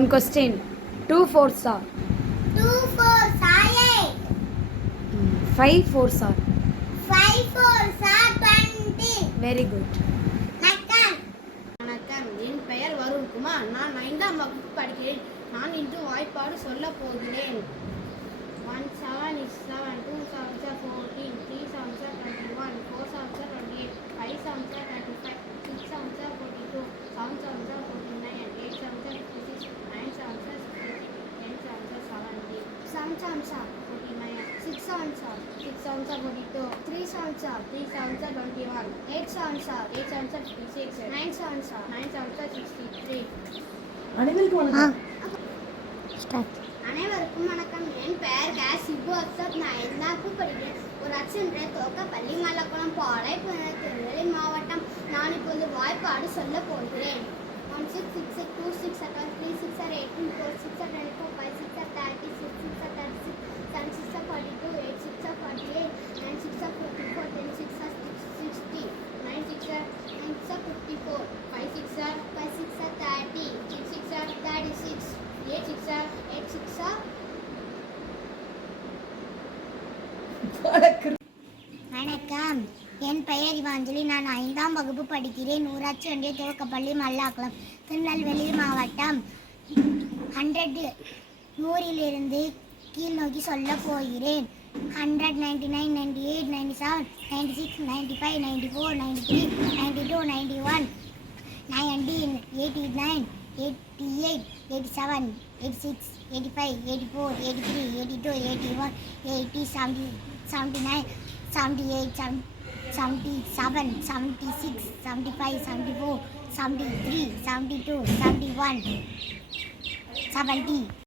One question. 2 fours are. 2 4s are 8. 5 fours are. 5 4s are 20. Very good. வணக்கம், என் பெயர் வருண்குமார். நான் 5ஆம் வகுப்பு படிக்கிறேன். நான் இன்று வாய்ப்பாடு சொல்லப் போகிறேன். 1 7 is 7, 2 7s are 14, 3 7s are 21, 4 7s are 28, 5 7s are 35, 6 7s are 42, 7 7s are 49, 8 7s are 56, 9 7s are 66, 10 7s are 70, 7 7s are 49, 6 7s are 42, 3 7s are 21, 8 7s are 56, 9 7s are 63. அனைவருக்கும் வணக்கம். என் பெயர் சிபு அக்சத். நான் 5ஆம் வகுப்பு படிக்கிறேன். ஒரு அச்சென்ற துவக்கப்பள்ளி மல்லக்குளம் பாளை திருநெல்வேலி மாவட்டம். நான் இப்போது வாய்ப்பாடு சொல்ல போகிறேன். 1 6 6 2 6 3 6 18 4 6 24 5 6 30 6 6 36 7 6 42 8 6 48 9 6 44 10 6 60 9 6 54 5 6 30 6 6 36 8 6 வணக்கம், என் பெயர் இவாஞ்சலி. நான் 5ஆம் வகுப்பு படிக்கிறேன். ஊராட்சி ஒன்றிய துவக்கப்பள்ளி மல்லாக்குளம், திருநெல்வேலி மாவட்டம். 100 100லிருந்து கீழ் நோக்கி சொல்ல போகிறேன். 100 99 98 97 96 95 94 93 92 91 90 89 88 87 86 85 84 83 82 81 80 70 79 78 77 76 75 74 73 72 71 70